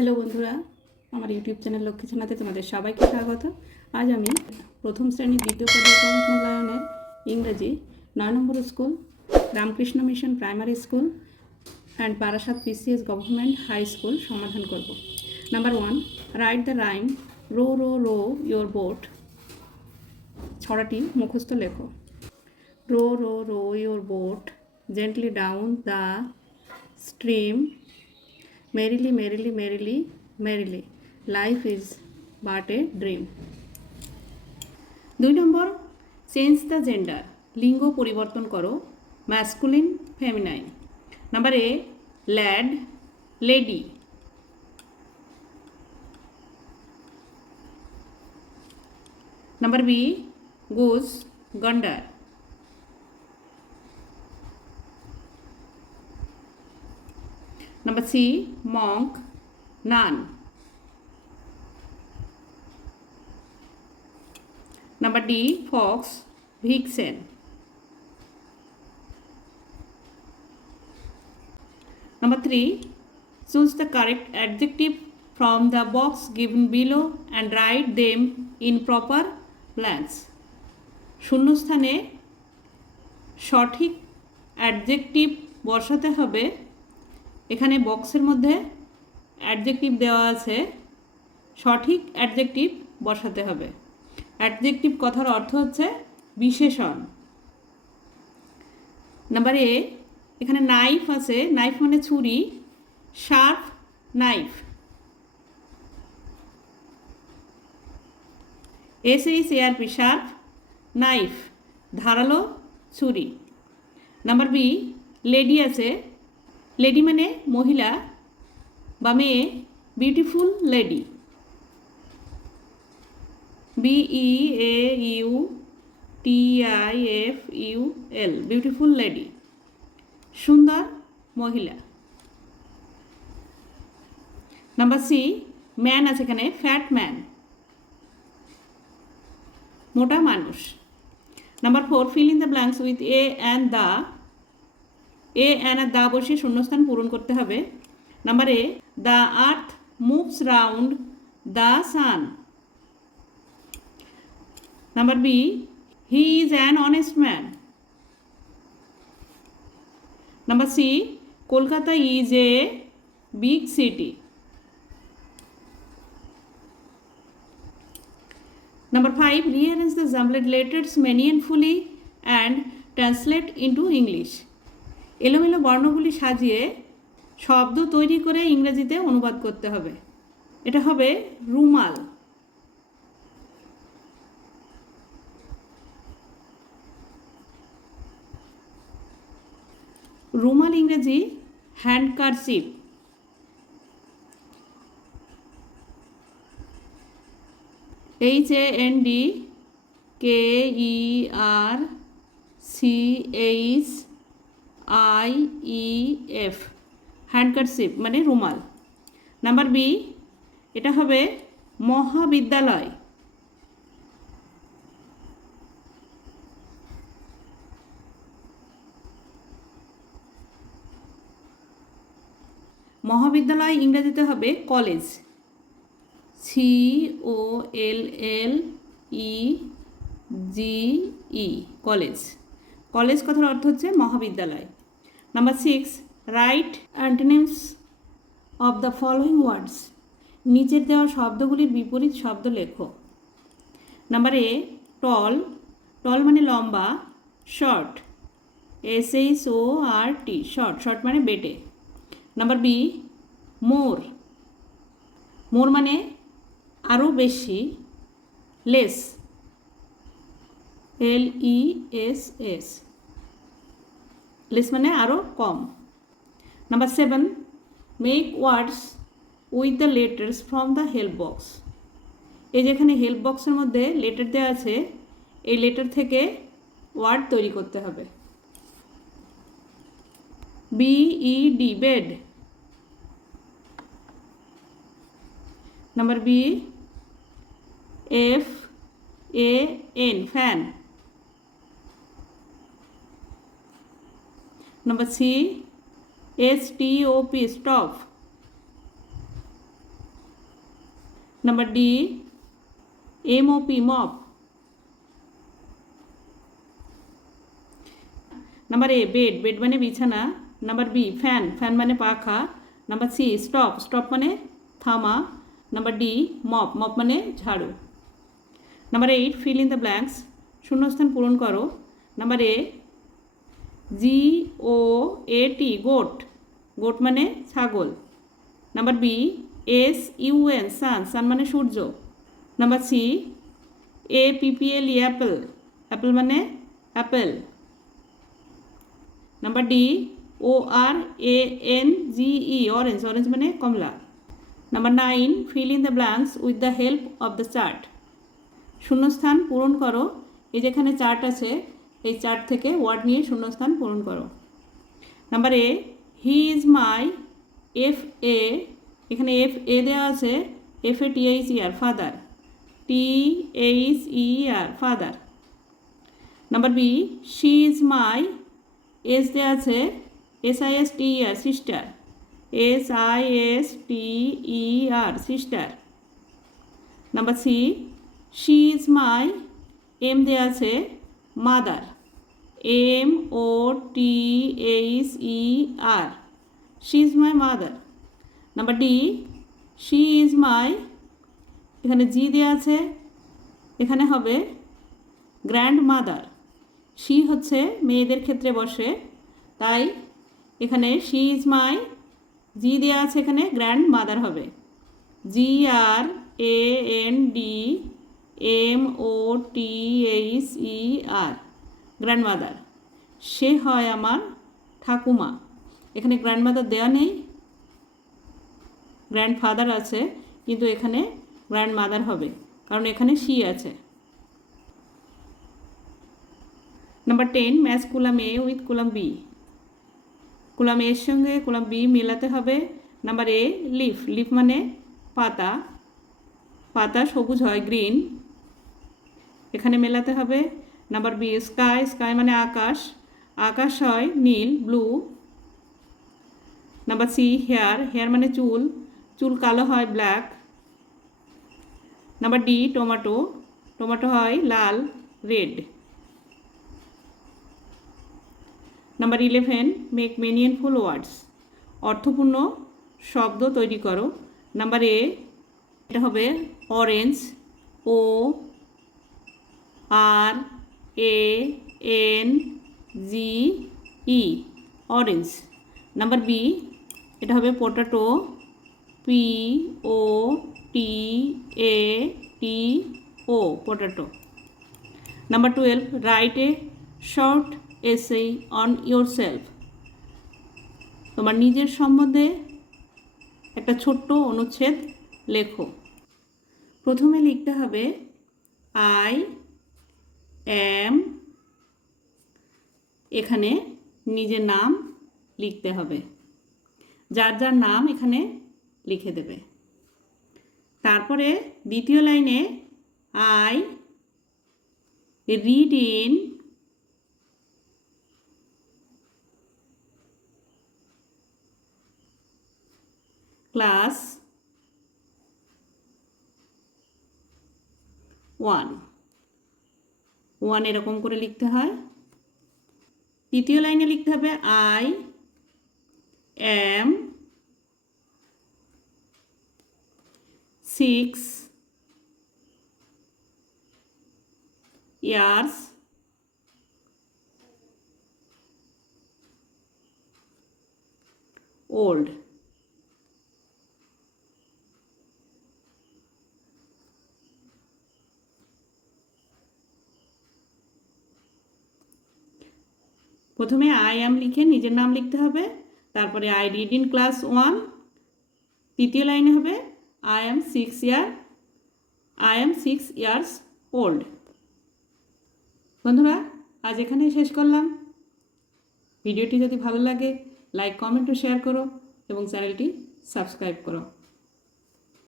Hello বন্ধুরা, আমার YouTube channel Lakshmi ছানাতে তোমাদের সবাইকে স্বাগত। আজ আমি প্রথম শ্রেণির দ্বিতীয় পর্যায় মূল্যায়নের ইংরেজি নয় নম্বর school, Ramakrishna Mission primary school and Barasat PCS government high school সমাধান করব। Number one write the rhyme row row row your boat ছড়াটি মুখস্থ লেখো। Row row row your boat gently down the stream merrily merrily merrily merrily. Life is but a dream. দুই নম্বর change the gender লিঙ্গ পরিবর্তন করো। Masculine feminine number A lad lady number B goose gander Number C, monk, nun. Number D, fox, vixen. Number 3, choose the correct adjective from the box given below and write them in proper blanks. শূন্যস্থানে সঠিক adjective বসাতে হবে এখানে বক্সের মধ্যে adjective দেওয়া আছে। সঠিক অ্যাডজেক্টিভ বসাতে হবে। অ্যাডজেক্টিভ কথার অর্থ হচ্ছে বিশেষণ। নাম্বার এ এখানে নাইফ আছে। নাইফ মানে ছুরি। Sharp knife S H A R P sharp knife ধারালো ছুরি। নাম্বার বি লেডি আছে। লেডি মানে মহিলা বা মেয়ে beautiful lady B E A U T I F U L beautiful lady সুন্দর মহিলা. নাম্বার সি ম্যান আছে এখানে ফ্যাট ম্যান মোটা মানুষ. Number four fill in the blanks with a and the a an R the বসিয়ে শূন্যস্থান পূরণ করতে হবে number A the earth moves round the sun number B he is an honest man number C Kolkata is a big city Number 5. Rearrange the jumbled letters meaningfully and translate into English. এলোমেলো বর্ণগুলি সাজিয়ে শব্দ তৈরি করে ইংরেজিতে অনুবাদ করতে হবে। এটা হবে রুমাল। রুমাল ইংরেজি handkerchief H A N D K E R C H I E F handkerchief মানে রুমাল। নাম্বার বি এটা হবে মহাবিদ্যালয়। মহাবিদ্যালয় ইংরেজিতে হবে college. C O L L E G E college. College কথার অর্থ হচ্ছে মহাবিদ্যালয়। Number six write antonyms of the following words নিচের দেওয়া শব্দগুলির বিপরীত শব্দ লেখো। নাম্বার এ টল টল মানে লম্বা short S H O R T short short মানে বেটে। নাম্বার বি মোর মোর মানে আরও বেশি less L E S S less মানে আরও কম। Number seven make words with the letters from the help box এই যেখানে হেল্প বক্সের মধ্যে লেটার দেওয়া আছে, এই লেটার থেকে ওয়ার্ড তৈরি করতে হবে। B E D bed number B F A N fan Number C, S T O P, stop. Number D M O P mop number A bed bed মানে বিছানা নাম্বার বি ফ্যান ফ্যান মানে পাখা number C stop stop মানে থামা number D mop mop মানে ঝাড়ু number eight fill in the blanks শূন্যস্থান পূরণ করো number A G O A T goat goat মানে ছাগল। Number B S U N sun sun মানে সূর্য। Number C A P P L E apple apple মানে apple number D O R A N G E orange orange মানে কমলা। Number nine fill in the blanks with the help of the chart শূন্যস্থান পূরণ করো। এই যেখানে chart আছে এই চার থেকে ওয়ার্ড নিয়ে শূন্যস্থান পূরণ করো। Number A, he is my F A, এখানে এফ এ দেওয়া আছে, F A T H E R, father. T H E R, father. Number B, she is my S দেওয়া আছে, S I S T R, sister. S I S T E R, sister. Number C, she is my M দেওয়া আছে mother M O T H E R she is my mother number D she is my এখানে G দেওয়া আছে, এখানে হবে grand mother she হচ্ছে মেয়েদের ক্ষেত্রে বসে, তাই এখানে শি ইজ মাই জি দেওয়া আছে এখানে গ্র্যান্ড মাদার হবে. G R A N D M O T H E R grandmother সে হয় আমার ঠাকুমা। এখানে গ্র্যান্ড মাদার দেওয়া নেই। গ্র্যান্ড ফাদার আছে, কিন্তু এখানে গ্র্যান্ড মাদার হবে, কারণ এখানে সি আছে। Number ten match column A with column B column এর সঙ্গে কুলাম বি মেলাতে হবে। নাম্বার এ লিফ লিফ মানে পাতা। পাতা সবুজ হয় গ্রিন এখানে মেলাতে হবে। নাম্বার বি স্কাই স্কাই মানে আকাশ। আকাশ হয় নীল blue number C hair hair মানে চুল। চুল কালো হয় black number D tomato tomato হয় লাল red number eleven make meaningful words অর্থপূর্ণ শব্দ তৈরি করো। নাম্বার এ এটা হবে orange O R A N G E orange number B এটা হবে potato P O T A T O potato number twelve write a short essay on yourself তোমার নিজের সম্বন্ধে একটা ছোট্ট অনুচ্ছেদ লেখো। প্রথমে লিখতে হবে আই এম এখানে নিজের নাম লিখতে হবে। যার যার নাম এখানে লিখে দেবে। তারপরে দ্বিতীয় লাইনে I read in class one one এরকম করে লিখতে হয়। তৃতীয় লাইনে লিখতে হবে I am six years old প্রথমে আই অ্যাম লিখে নিজের নাম লিখতে হবে, তারপরে I read in class one তৃতীয় লাইনে হবে I am six year I am six years old বন্ধুরা, আজ এখানেই শেষ করলাম। ভিডিওটি যদি ভালো লাগে লাইক কমেন্ট ও শেয়ার করো এবং চ্যানেলটি সাবস্ক্রাইব করো।